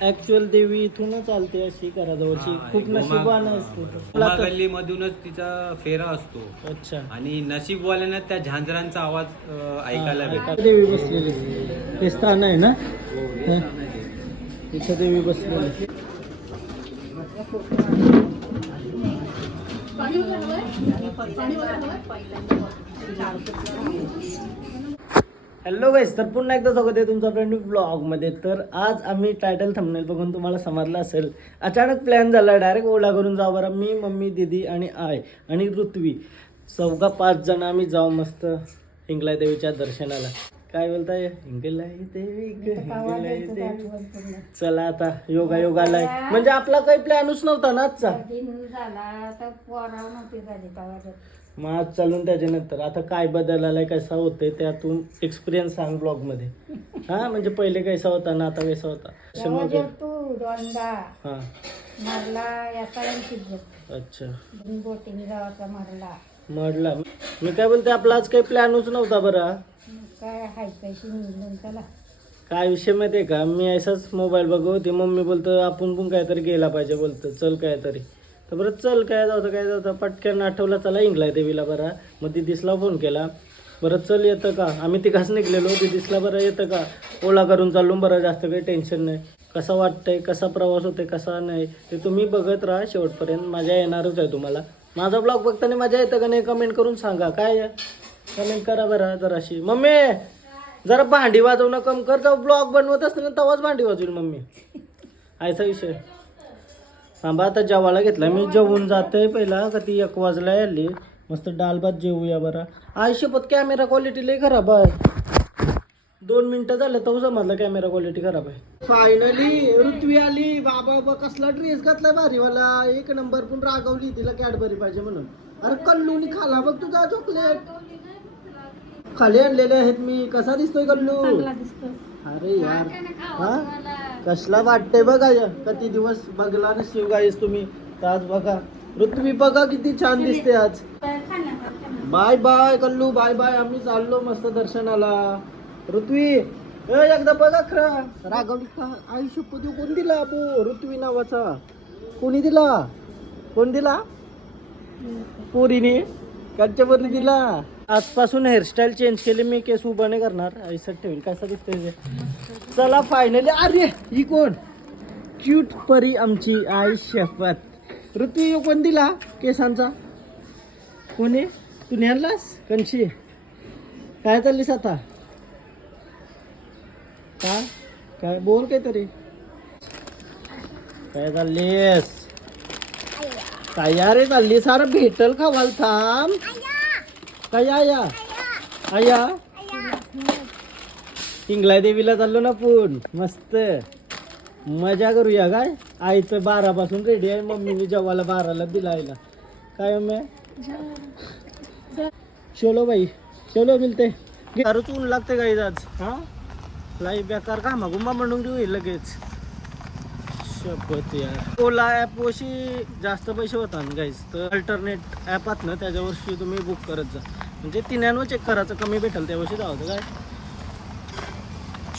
Actual देवी इथूनच चालते अशी घराजवळची. खूप नशिबान असते. गल्ली मधूनच तिचा फेरा असतो. अच्छा. आणि नशीबवाल्यानं त्या झांजरांचा आवाज ऐकायला भेटतो. देवी बसलेली हे स्थान आहे ना, तिथं देवी बसलेली. हॅलो गाईस, तर पुन्हा एकदा स्वागत आहे तुमचा फ्रेंड ब्लॉगमध्ये. तर आज आम्ही टायटल थंबनेल बघून तुम्हाला समजलं असेल, अचानक प्लॅन झाला डायरेक्ट ओला करून जाऊ. बरं, मी, मम्मी, दीदी आणि आय आणि ऋत्वी, 4-5 जण आम्ही जाऊ मस्त हिंगलाई देवीच्या दर्शनाला. काय बोलताय? हिंगलाई देवी, हिंगलाई देवी. चला आता योगा आलाय. म्हणजे आपला काही प्लॅनच नव्हता ना आजचा. मग आज चालून त्याच्यानंतर आता काय बदल आलाय, कसा होतंय त्यातून एक्सपिरियन्स सांग ब्लॉग मध्ये. हा म्हणजे पहिले कैसा होता ना आता कैसा होता. अच्छा, मडला. मी काय बोलते, आपला आज काही प्लॅनच नव्हता. बरं काय विषय माहितीये का, मी असाच मोबाईल बघत होती. मम्मी बोलतं आपण पण काहीतरी गेला पाहिजे, बोलतं चल काहीतरी. तर बरं चल काय जातं पटकन आठवला चला हिंगलाई देवीला. बरं मग दिदीसला फोन केला, बरं चल येतं का. आम्ही तिघाच निघलेलो. दिदीसला बरं येतं का, ओला करून चाललो. बरं जास्त काही टेन्शन नाही. कसा वाटतंय, कसा प्रवास होतोय, कसा नाही ते तुम्ही बघत राहा शेवटपर्यंत. मजा येणारच आहे तुम्हाला. माझा ब्लॉग बघताना मजा येतं का नाही कमेंट करून सांगा. काय कमेंट करा बरं जराशी. मम्मी जरा भांडी वाजवणं कम कर. जाऊ ब्लॉग बनवत असताना तेव्हाच भांडी वाजवेल मम्मी. असा विषय. थांबा आता जेवायला घेतला मी. जेवून जाते पहिला का ती 1 वाजला आली. मस्त डाल भात जेवूया. बरं आयुष्यपत कॅमेरा क्वालिटी लई खराब आहे. 2 मिनिटं झालं तर समजलं कॅमेरा क्वालिटी खराब आहे. फायनली ऋत्वी आली. बाबा कसला ड्रेस घातलाय भारीवाला, 1 नंबर. पण रागवली तिला कॅडबरी पाहिजे म्हणून. अरे कल्लूनी खाला बघ तुझा चॉकलेट. खाली आणलेले आहेत मी. कसा दिसतोय कल्लू? अरे यार हा कसला वाटतंय बघा. किती दिवस बघला नसतील गाईस तुम्ही. आज बघा ऋत्वी बघा किती छान दिसते आज. Bye bye Kallu, bye bye. आम्ही चाललो मस्त दर्शनाला. ऋत्वी एकदा बघा खरं. रागवली का आयुष्य कोण दिला अबो ऋत्वी नावाचा? कोणी दिला? कोण दिला? पोरीने काच्यावरती दिला. आजपासून हेअरस्टाईल चेंज केली मी. केस उभा नाही करणार, ऐसत ठेवेल. कसा दिसतोय चला फायनली. अरे ही कोण क्यूट परी आमची आई शपथ. ऋतू कोण दिला केसांचा? कोणी? तू नेलास कंशी? काय चाललीस आता? काय बोल काहीतरी. काय चाललीस? तयारी चालली सार भेटल खावाल. थांब काय आया हिंगलाई देवीला चाललो ना पण. मस्त मजा करूया. काय आईचं 12 पासून रेडी आहे. मम्मीने जेवायला 12ला दिला आईला. काय मम्मी? चलो बाई चलो मिळते. दारूच ऊन लागते गाईज आज. हा लाई बेकार का मागुंबा म्हणून घेऊ लगेच. शपथ यार. ओला ॲप वशी जास्त पैसे होतात गाईज. तर अल्टरनेट ॲप आहात ना त्याच्यावरशी तुम्ही बुक करत जा. म्हणजे 3 चेक करायचं कमी भेटेल त्यावर्षी जावं. काय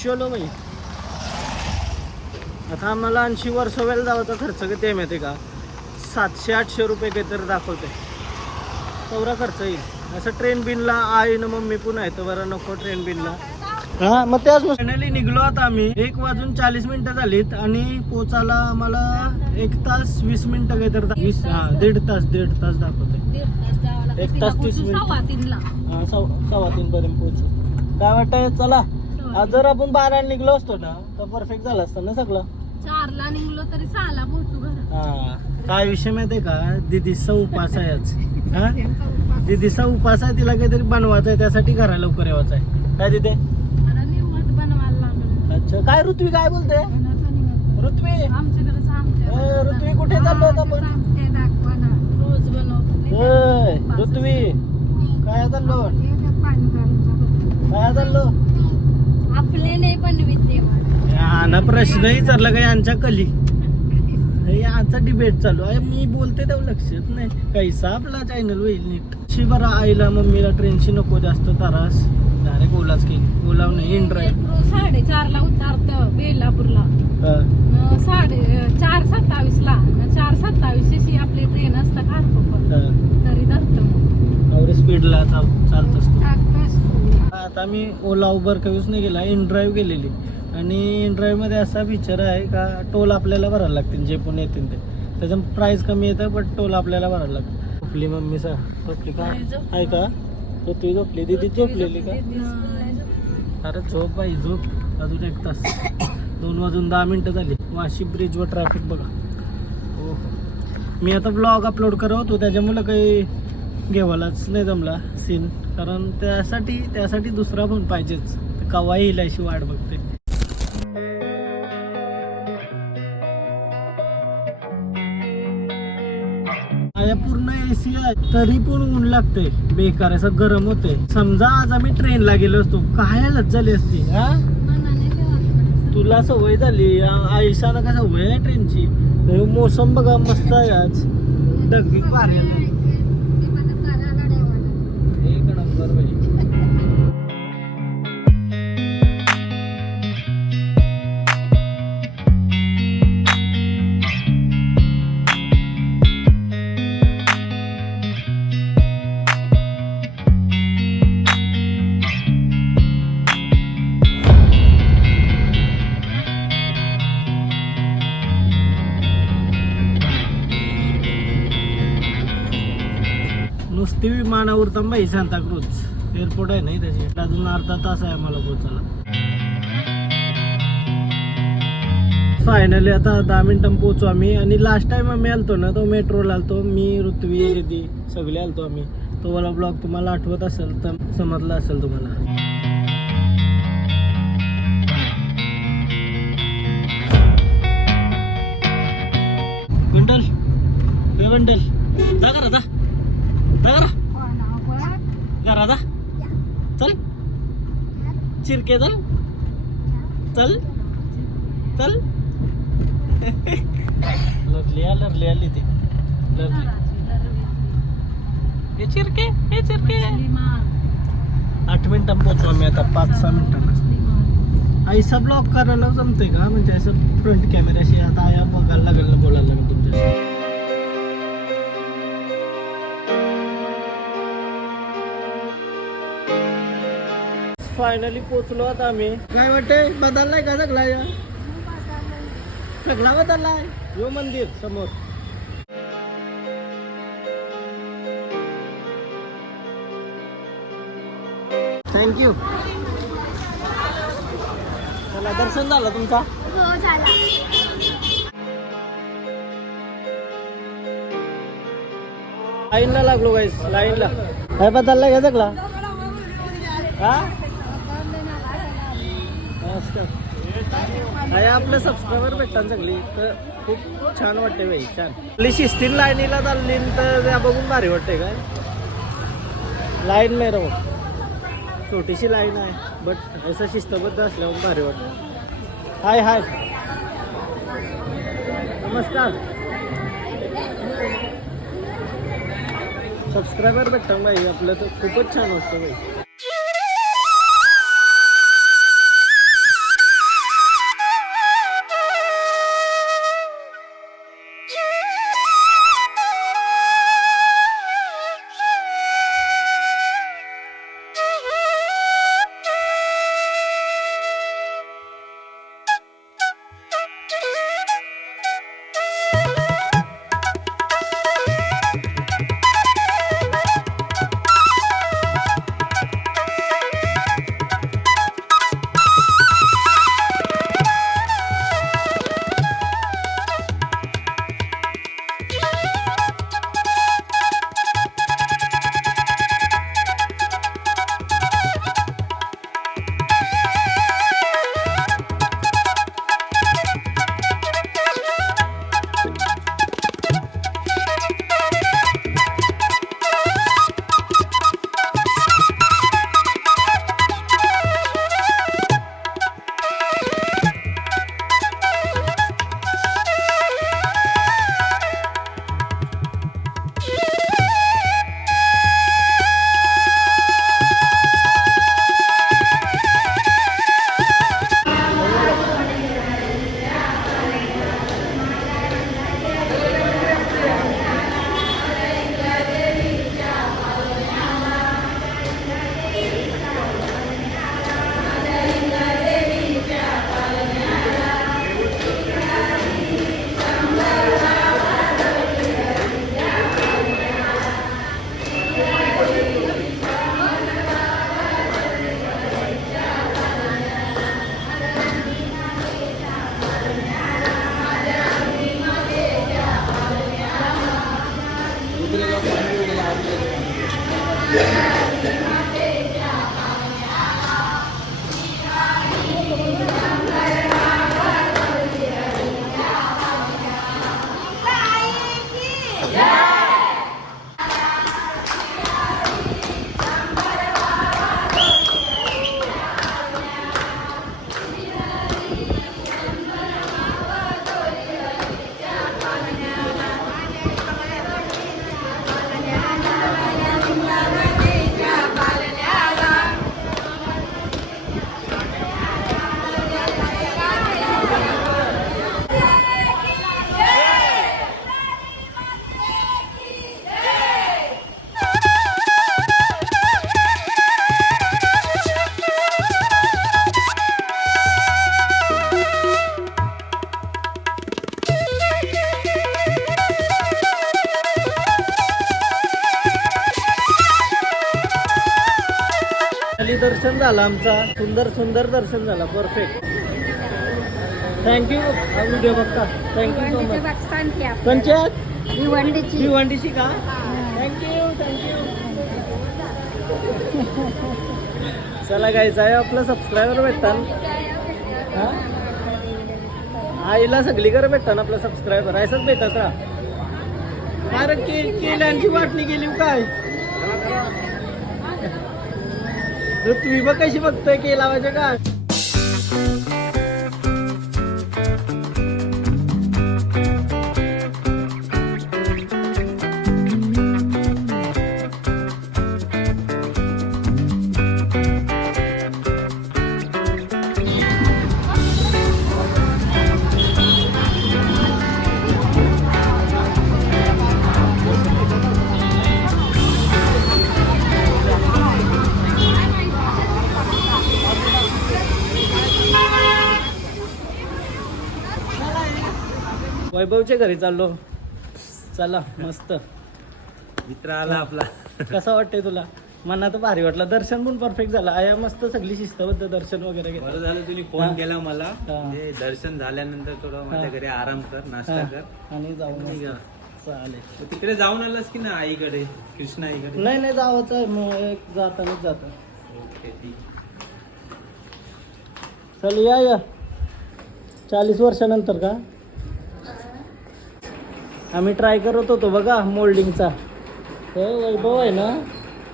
चलो बाई. आता आम्हाला 80 वर्ष वेळ जावाचा खर्च किती माहिती का? 700-800 रुपये काहीतरी दाखवते. तेवढा खर्च येईल. असं ट्रेन बिनला आई ना मम्मी पण आहे तर बरं नको ट्रेन बिनला. हा मग त्याच फायनली निघलो आता आम्ही. 1:40 झालीत आणि पोचायला आम्हाला 1 तास 20 मिनिटं काहीतरी 1.5 तास दाखवते. 1 तास 30 मिनिट. 2:15 पर्यंत पोहोच. काय वाटतंय? चला आज जर आपण 12 निघलो असतो ना तर परफेक्ट झालं असतं ना सगळं. 4ला निघलो तरी 6ला पोहोचू घरात. हा काय विषय माहितीये का, दीदीचा उपास आहे आज. हा दीदीचा उपास आहे. तिला काहीतरी बनवायचं आहे त्यासाठी घरा लवकर यावायचं आहे. काय तिथे अच्छा. काय ऋत्वी काय बोलते? ऋत्वी ऋत्वी कुठे चाललो होता आपण? ऋत्वी काय चाललो? काय चाललो? आपले नाही बनवित ना प्रश्न विचारला का यांच्या कली. यांचा डिबेट चालू आहे. मी बोलते तेव्हा लक्षात नाही. कैसा आपला चॅनल होईल नीट. बरं आईला मम्मीला ट्रेनची नको जास्त त्रास. डायरेक्ट ओलाच की ओला नाही इन ड्राईव्ह. मेट्रो 4:30ला उतरतं बेलापूरला. 4:27ला 4:27ची आपली ट्रेन असतं खारकोपर तरी धरतं एवढे स्पीडला चालत असतो. मग. आता मी ओला उबर कधीच नाही गेला, इन ड्राईव्ह गेलेली. आणि इन ड्राईव्ह मध्ये असा फीचर आहे का टोल आपल्याला भरायला लागतील जे पण येतील ते. त्याचं प्राइस कमी येतं पण टोल आपल्याला भरायला लागतं. झोपली मम्मी सा झोपली का आहे का झोपली झोपली दीदी झोपलेली का. अरे झोप बाई झोप. अजून 1 तास 2:10 झाली. वाशी ब्रिजवर ट्रॅफिक बघा. हो मी आता ब्लॉग अपलोड करत होतो त्याच्यामुळं काही घेवायलाच नाही जमला सीन. कारण त्यासाठी दुसरा फोन पाहिजेच. कवा येईल अशी वाट बघते. पूर्ण एसी आहे तरी पण ऊन लागते बेकार असं गरम होते. समजा आज आम्ही ट्रेनला गेलो असतो काय हालत झाली असती. हा तुला सवय झाली आयुष्याला काय सवय आहे ट्रेनची. मोसम बघा मस्त आहे आज. ढगबीग भारी आली. एक नंबर भाई. नुसती विमानावर तर बाई सांताक्रूज एअरपोर्ट आहे नाही त्याची. अजून अर्धा तास आहे मला पोहोचायला. फायनली आता 10 मिनिटांनी पोहोचू आम्ही. आणि लास्ट टाइम आम्ही आलतो ना तो मेट्रोला आलतो मी ऋत्वी दिदी सगळे आलतो आम्ही. तो वाला ब्लॉग तुम्हाला आठवत असेल तर समजला असेल तुम्हाला. बंडल हे बंडल जा करा जा घरा जा चल चिरके चल चल चल. लरली आली ती लरली. हे चिरके 8 मिनिटांनी पोहोचू आम्ही आता 5-6 मिनिटांना. ऐसा ब्लॉग करायला जमते का म्हणजे असं फ्रंट कॅमेराशी आता आया बघायला लागेल ना बोलायला लागेल तुमच्या. फायनली पोचलो आता आम्ही. काय वाटते बदललाय का सगळा सगळा बदललाय. यो मंदिर समोर. थँक्यू. चला दर्शन झालं तुमचा. हो झाला. लाईनला लागलो गाईस लाईनला. काय बदललाय का सगळा. हा आपले सबस्क्रायबर भेटतात सगळी तर खूप छान वाटते भाई. छान आपली 16 लाईनीला चालली तर त्या बघून भारी वाटते. काय लाईन नाही राहू छोटीशी लाईन आहे बट असं शिस्तबद्ध असल्यावर भारी वाटतं. हाय हाय नमस्कार. सबस्क्रायबर भेटतात भाई आपलं तर खूपच छान वाटतं भाई. दर्शन झालं आमचा, सुंदर दर्शन झालं, परफेक्ट. थँक्यू. व्हिडिओ बघता. Thank you so much. पंचायत भिवंडीची का? थँक्यू. चला गायचं आहे आपलं सबस्क्रायबर भेटतात. हा आईला सगळीकडे भेटतात आपलं सबस्क्रायबर, असंच भेटत राहा. अरे केल्यांची वाटणी गेली काय? तुम्ही बघ कशी बघतोय केला म्हणजे काय? वैभवच्या घरी चाललो. चला मस्त. मित्र आला आपला. कसं वाटतंय तुला? मनात भारी वाटलं. दर्शन पण परफेक्ट झालं. आया मस्त सगळी शिस्तबद्ध दर्शन वगैरे घेतलं. बरं झालं तुम्ही फोन केला मला. हा. म्हणजे दर्शन झाल्यानंतर थोडं माझ्या घरी आराम कर, नाश्ता कर आणि जाऊ आणि जा. चालेल. मग तिकडे जाऊन आलास की ना आईकडे, कृष्णा आईकडे? नाही जावंच आहे, मग एक जातानाच जातो. ओके ठीक. चल या 40 वर्षानंतर का आम्ही ट्राय करत होतो बघा मोल्डिंगचा. तो वैभव आहे ना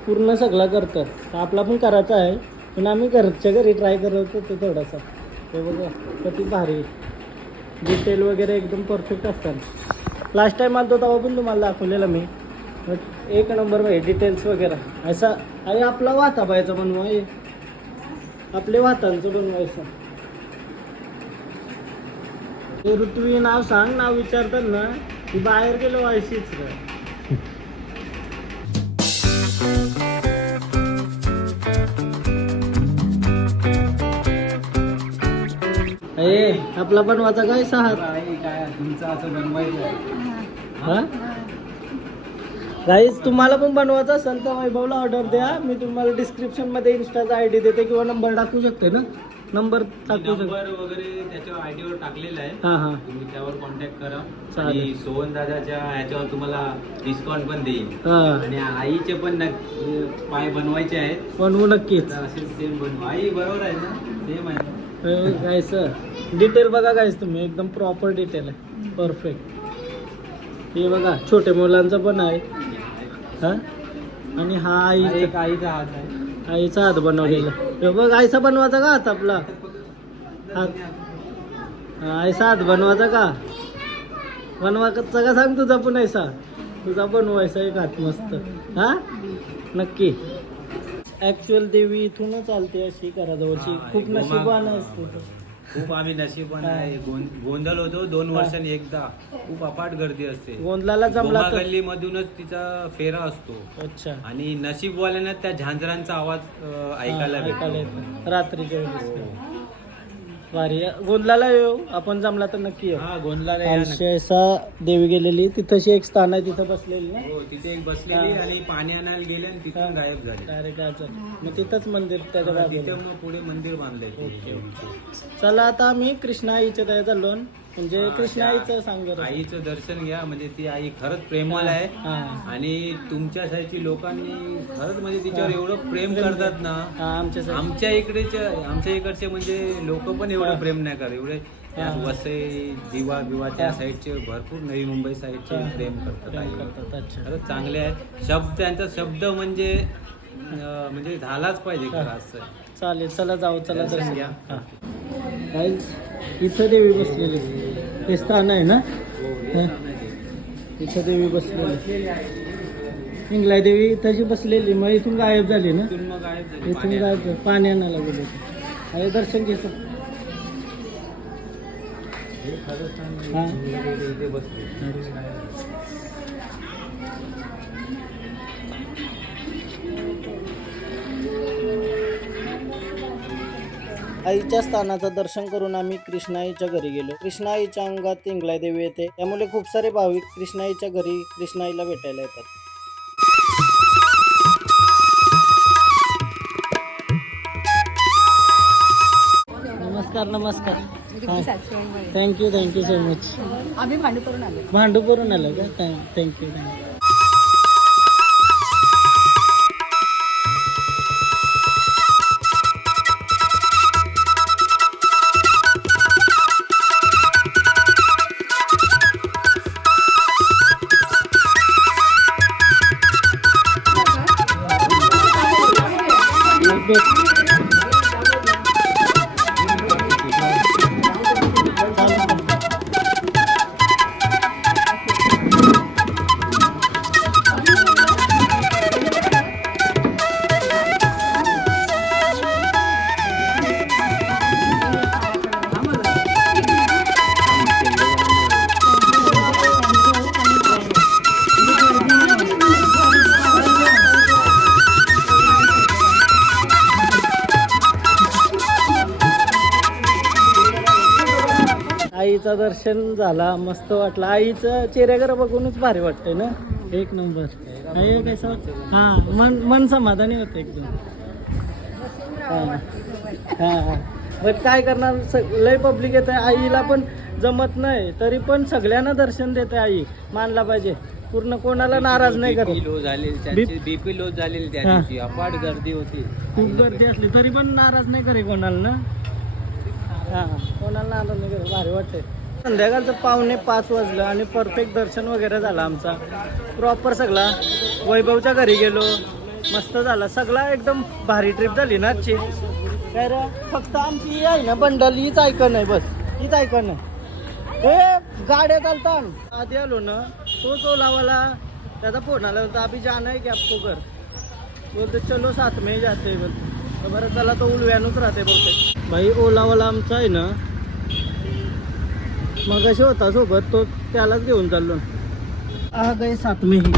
पूर्ण सगळा करतो. आपला पण करायचा आहे, पण आम्ही घरच्या घरी ट्राय करत होतो थोडासा. ते बघा किती भारी डिटेल वगैरे एकदम परफेक्ट असतात. लास्ट टाइम आलतो तेव्हा पण तुम्हाला दाखवलेलं मी. एक नंबर भाई डिटेल्स वगैरे असा. आणि आपला वाता पाहायचा बनवाय, आपले वातांचं बनवायचं. ते ऋत्वी नाव सांग, नाव विचारतात ना ती बाहेर गेलो व्हायचीच रे. आपला बनवायचा काय सहा काय तुमचं असं बनवायचं? हा गाईज तुम्हाला पण बनवायचं असेल तर वैभवला ऑर्डर द्या. मी तुम्हाला डिस्क्रिप्शन मध्ये इन्स्टाचा आयडी देते किंवा नंबर टाकू शकते ना. नंबर टाकू शकते नंबर वगैरे त्याच्या आयडीवर टाकलेला आहे. हा तुम्ही त्यावर कॉन्टॅक्ट करा. चालेल. आणि सोहन दादाच्या ह्याच्यावर तुम्हाला डिस्काउंट पण देईल. हा आणि आईचे पण पाय बनवायचे आहेत. बनवू नक्कीच. असे सेम बनवा. आई बरोबर आहे ना? सेम आहे. गायस डिटेल बघा गायस तुम्ही, एकदम प्रॉपर डिटेल आहे, परफेक्ट. हे बघा छोटे मुलांचं पण आहे. हा आणि हा एक आईचा हात आहे. आईचा हात बनवलेला. हे बघ आईचा बनवायचा का हात आपला? हात आईचा हात बनवायचा का? बनवायचा का सांग तुझा पण ऐसा. तुझा बनवायचा एक हात मस्त. हा नक्की. ऍक्च्युअल देवी इथूनच चालते अशी घराजवळची. खूप नशिबान असते. खूप आम्ही नशीबवान आहे. गोंधळ होतो 2 वर्षांनी एकदा. खूप अफाट गर्दी असते. गोंधळाला जमला तर गल्ली मधूनच तिचा फेरा असतो. अच्छा. आणि नशीबवाल्यांना त्या झांजरांचा आवाज ऐकायला भेटतो. येतो रात्रीच्या वेळेस. भारी आहे. गोंधळाला येऊ आपण, जमला तर नक्की येऊ. हा गोंधळाला या नक्की. आळशेसा देवी गेलेली तिथंशी एक स्थान आहे, तिथं बसलेली ना. हो तिथे एक बसलेली आणि पाणी आणायला गेले आणि तिथून गायब झाले. डायरेक्ट जायचं. मग तिथंच मंदिर त्याच्या तिथे बाजूला. मग पुढे मंदिर बांधलंय. चला आता आम्ही कृष्णा आईच्या दया चाललो. म्हणजे हा, कृष्णा आईचं सांग जरा. आईचं दर्शन घ्या. म्हणजे ती आई खरंच प्रेमळ आहे. हा आणि तुमच्या साईडची लोकांनी खरंच म्हणजे तिच्यावर एवढं प्रेम करतात ना. हा आमच्या आमच्या इकडचे म्हणजे लोक पण एवढं प्रेम नाही करत. एवढे वसई दिवा बिवा त्या साईडचे भरपूर नवी मुंबई साईडचे प्रेम करतात. अच्छा. खरंच चांगले आहे. त्यांचा शब्द म्हणजे झालाच पाहिजे खरं असं. चालेल चला जाऊ. चला दर्शन दर्शन घ्या. हा. इथं देवी बसलेली. हे स्थान आहे ना. इथं देवी बसलेली. इंगलाई देवी इथंची बसलेली. मग इथून गायब झाली ना. इथून मग गायब झाली. इथून गायब पाणी आणायला गेले. अरे दर्शन घेतो. हा. इथे बसले. आईच्या स्थानाचं दर्शन करून आम्ही कृष्णाईच्या घरी गेलो. कृष्णाईच्या अंगात इंगलाई देवी येते, त्यामुळे खूप सारे भाविक कृष्णाईच्या घरी कृष्णाईला भेटायला येतात. नमस्कार नमस्कार थँक्यू सो मच. आम्ही भांडूपरून आलो. भांडूपवरून आलो का थँक्यू. आईचं दर्शन झाला, मस्त वाटलं. आईचं चेहऱ्याकडे बघूनच भारी वाटतंय ना. एक नंबर. आई कसं वाटतं? हा मन समाधानी होतं एकदम. हा बट काय करणार, लय पब्लिक येते. आईला पण जमत नाही तरी पण सगळ्यांना दर्शन देते आई. मानला पाहिजे. पूर्ण कोणाला नाराज नाही करत. लो झालेली बीपी लो झालेली त्या हा. दिवशी अपाट गर्दी होती. खूप गर्दी असली तरी पण नाराज नाही करे कोणाला ना. हा कोणाला नाराज नाही करे. भारी वाटते. संध्याकाळचं 4:45 वाजलं आणि परफेक्ट दर्शन वगैरे झालं आमचा. प्रॉपर सगळा वैभवच्या घरी गेलो. मस्त झाला सगळा. एकदम भारी ट्रिप झाली ना आजची. काय रे फक्त आमची ही आहे ना बंडल हीच ऐकण आहे. बस हीच ऐकण आहे. हे गाड्या चालतात. आधी आलो ना तोच ओलावाला त्याचा फोन आला होता. अभी जाना है क्या आपको घर? बोलते चलो साथ में जाते. बोलते बरं चला तो उलव्यानच राहते बोलते. भाई ओलावाला आमचा आहे ना मग असे होता सोबत तो त्यालाच घेऊन चाललो. आ गए साथ में ही.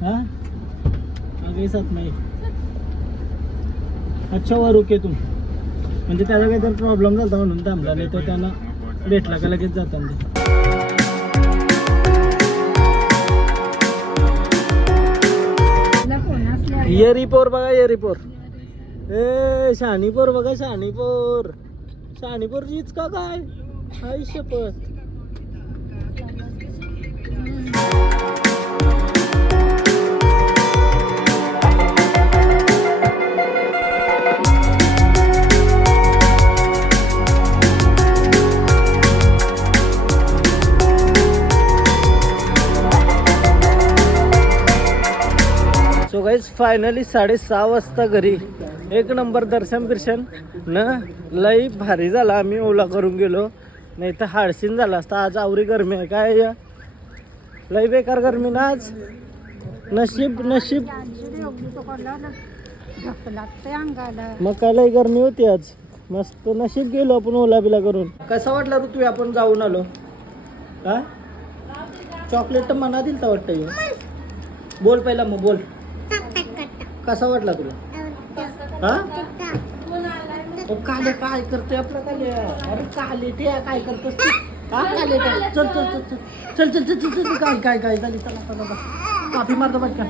हाँ आ गए साथ में ही. अच्छा वर रुके तुम. म्हणजे त्याचा काहीतरी प्रॉब्लेम झाला म्हणून थांबला. नाही तर त्यांना भेटला का लगेच जाताना. येरीपोर बघा येरीपोर. ए शहाणीपोर बघा शहाणीपोर. शहाणीपोरचीच का काय आई शपथ. सो गाईज फायनली 6:30 वाजता घरी. एक नंबर दर्शन बिर्शन न लई भारी झाला. आम्ही ओला करून गेलो नाही तर हाडसीन झाला असता. आज आवरी गरमी आहे काय लई बेकार गरमी ना आज. नशीब मग काय लई गरमी होती आज. मस्त नशीब गेलो आपण ओला बिला करून. कसा वाटला ऋतू आपण जाऊन आलो. हा चॉकलेट तर मना दिल तर वाटतं. बोल पहिला मग बोल कसा वाटला तुला. हा काले काय करतोय आपलं काले. अरे काले ते काय करतोस तू? हा काले चल चल चल चल चल चल चल चल काय काय काय झाली. चला चला काफी मारतो पटकन.